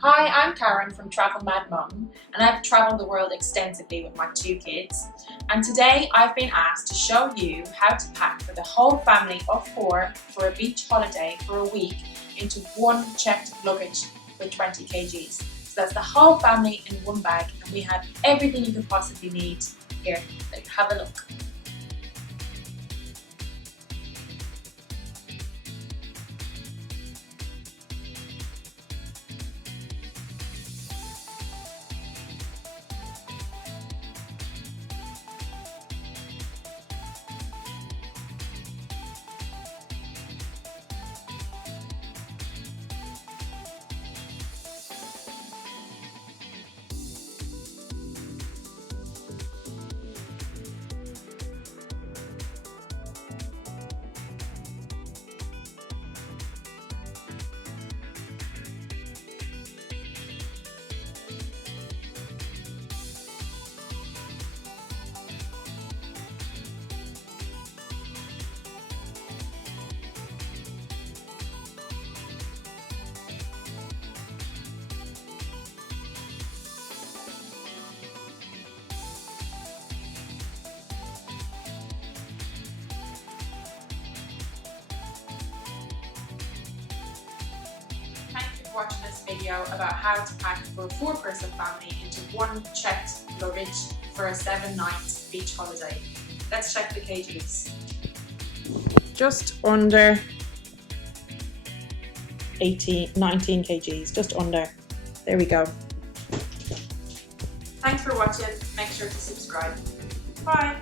Hi, I'm Karen from Travel Mad Mum, and I've travelled the world extensively with my 2 kids. And today I've been asked to show you how to pack for the whole family of 4 for a beach holiday for a week into one checked luggage with 20 kgs. So that's the whole family in one bag, and we have everything you could possibly need here. Like, have a look. Thank you for watching this video about how to pack for a 4-person family into one checked luggage for a 7-night beach holiday. Let's check the kgs. Just under 19 kgs, just under. There we go. Thanks for watching. Make sure to subscribe. Bye.